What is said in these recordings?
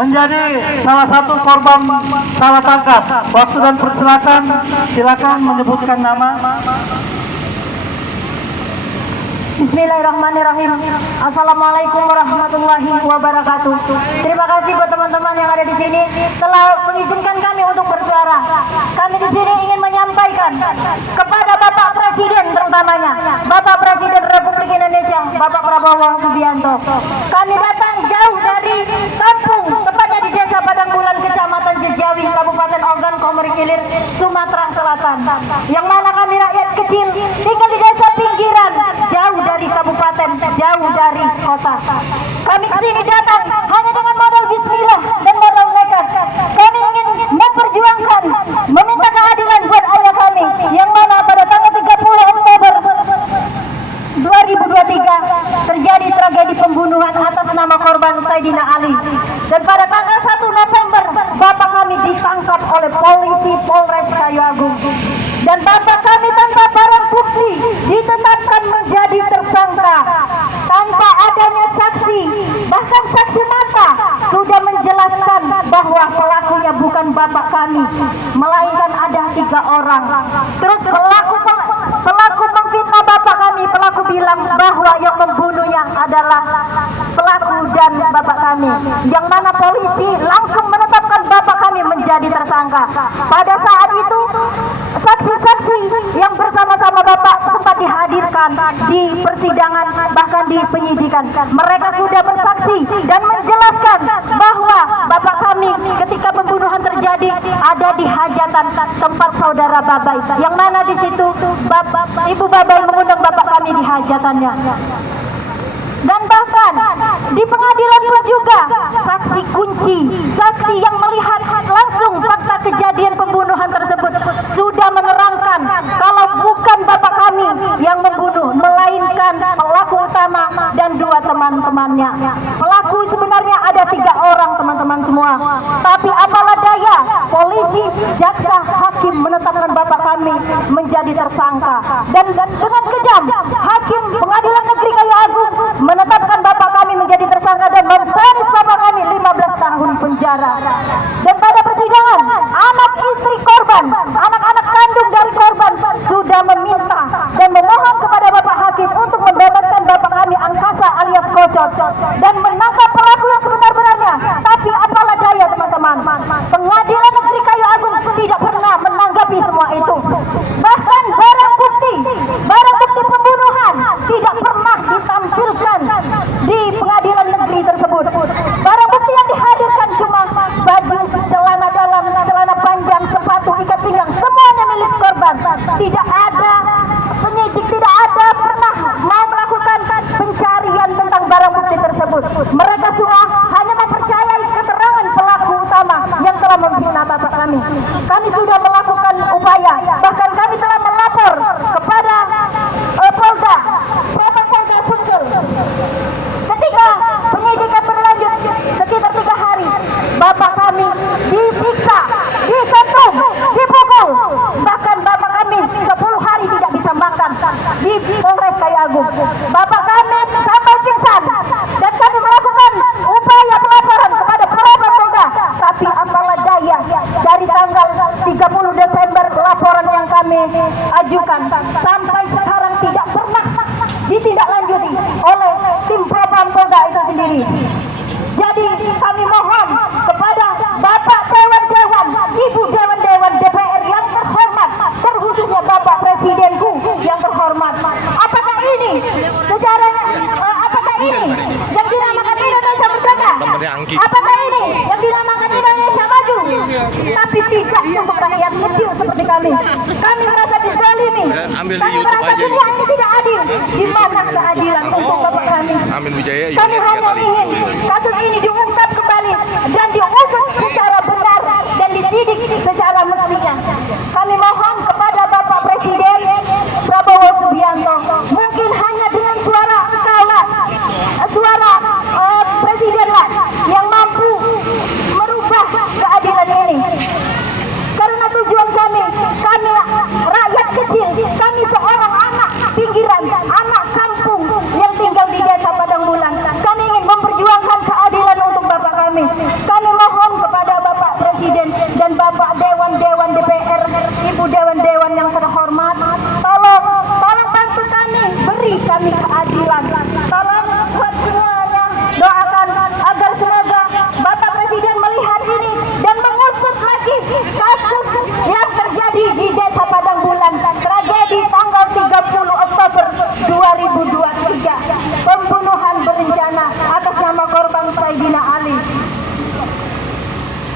menjadi salah satu korban salah tangkap. Waktu dan persilakan, silakan menyebutkan nama. Bismillahirrahmanirrahim. Assalamualaikum warahmatullahi wabarakatuh. Terima kasih buat teman-teman yang ada di sini telah mengizinkan kami untuk bersuara. Kami di sini ingin menyampaikan kepada Bapak Presiden, terutamanya Bapak Presiden Republik Indonesia, Bapak Prabowo Subianto. Kami datang jauh dari kampung, tepatnya di Desa Padang Bulan, Kecamatan Jejawi, Kabupaten Ogan Komering Ilir, Sumatera Selatan. Yang mana kami rakyat kecil tinggal di desa pinggiran, jauh dari kabupaten, jauh dari kota. Kami kesini datang hanya dengan modal bismillah dan modal nekat. Kami ingin memperjuangkan, meminta keadilan buat ayah kami, yang mana pada tanggal 30 Oktober 2023 terjadi tragedi pembunuhan atas nama korban Saidina Ali. Dan pada tanggal 1 November bapak kami ditangkap oleh polisi Polres Kayu Agung. Dan bapak kami tanpa barang bukti ditetapkan menjadi tersangka tanpa adanya saksi. Bahkan saksi mata sudah menjelaskan bahwa pelakunya bukan bapak kami, melainkan ada 3 orang. Terus pelaku memfitnah bapak kami. Pelaku bilang bahwa yang membunuhnya adalah pelaku dan bapak kami, yang mana polisi langsung menetapkan bapak kami menjadi tersangka. Pada saat itu saksi-saksi yang bersama-sama bapak sempat dihadirkan di persidangan, bahkan di penyidikan. Mereka sudah bersaksi dan menjelaskan bahwa bapak kami ketika pembunuhan terjadi ada di hajatan tempat saudara Babai, yang mana di situ Ibu Babai mengundang bapak kami di hajatannya. Dan bahkan di pengadilan pun juga saksi kunci, saksi yang melihat langsung fakta kejadian pembunuhan tersebut sudah menerangkan kalau bukan bapak kami yang membunuh, melainkan pelaku utama dan 2 teman-temannya. Pelaku sebenarnya ada 3 orang, teman-teman semua. Tapi apalah daya, polisi, jaksa, hakim menetapkan bapak kami menjadi tersangka. Dan dengan kejam, hakim pengadilan negeri Kayu Agung menetapkan bapak kami menjadi tersangka dan memvonis bapak kami 15 tahun penjara. Dan pada persidangan, anak istri korban, anak-anak kandung dari korban sudah meminta dan memohon kepada bapak hakim untuk membebaskan bapak kami Angkasa alias Kocot dan menangkap pelaku yang sebenar-benarnya. Tapi apalah daya, teman-teman, pengadilan negeri Kayu Agung tidak pernah menanggapi semua itu. Bahkan barang bukti pembunuhan tidak pernah ditampilkan di pengadilan negeri tersebut. Barang bukti yang dihadirkan cuma baju, celana dalam, celana panjang, sepatu, ikat pinggang, semuanya milik korban. Tidak ada penyidik, tidak ada pernah mau melakukan pencarian tentang barang bukti tersebut. Mereka semua hanya mempercayai keterangan pelaku utama yang telah memfitnah bapak kami. Kami sudah melakukan upaya, bahkan kami telah melapor kepada Polda Sumsel. Ketika penyidikan berlanjut sekitar 3 hari, bapak kami disiksa, disentuh, dipukul. Bahkan bapak kami 10 hari tidak bisa makan di Polres Kayu Agung. Bapak kami sampai pingsan dan kami melakukan upaya pelaporan kepada Polda. Tapi apalah daya, dari tanggal 30 Desember laporan yang kami ajukan sampai sekarang tidak pernah ditindaklanjuti oleh tim propam Polda itu sendiri. Jadi kami mohon kepada Bapak Dewan-Dewan, Ibu Dewan-Dewan DPR yang terhormat, terkhususnya Bapak Presidenku yang terhormat, apakah ini yang dinamakan Indonesia Merdeka? Apakah ini yang dinamakan Indonesia Maju? Tapi tidak untuk rakyat kecil seperti kami. Kami merasa dizalimi. Kami merasa dunia ini tidak adil. Di mana keadilan untuk bapak kami? Kami hanya ingin kasus ini diungkap kembali dan diusut secara benar dan disidik secara mestinya. Kami mohon kepada Bapak Presiden Prabowo Subianto, mungkin hanya dengan suara engkaulah, suara presidenlah yang mampu merubah keadilan ini. Karena tujuan kami rakyat kecil, kami seorang anak pinggiran, anak kampung yang tinggal di Desa Padang Bulan. Kami ingin memperjuangkan keadilan untuk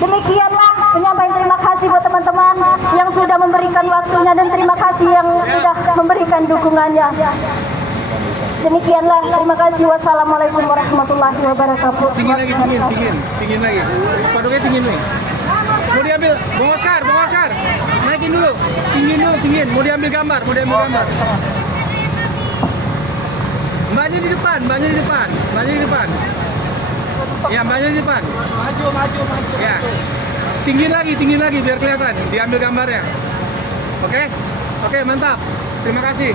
Demikianlah menyampaikan terima kasih buat teman-teman yang sudah memberikan waktunya dan terima kasih yang sudah memberikan dukungannya. Demikianlah, terima kasih. Wassalamualaikum warahmatullahi wabarakatuh. Tinggi lagi, tinggi lagi. Padoknya tinggi nih. Mau diambil, Bang Oscar, naikin dulu, tinggiin. Mau diambil gambar. Mbaknya di depan. Ya, mbaknya di depan. Maju. Ya, tinggiin lagi biar kelihatan. Diambil gambarnya. Oke, mantap. Terima kasih.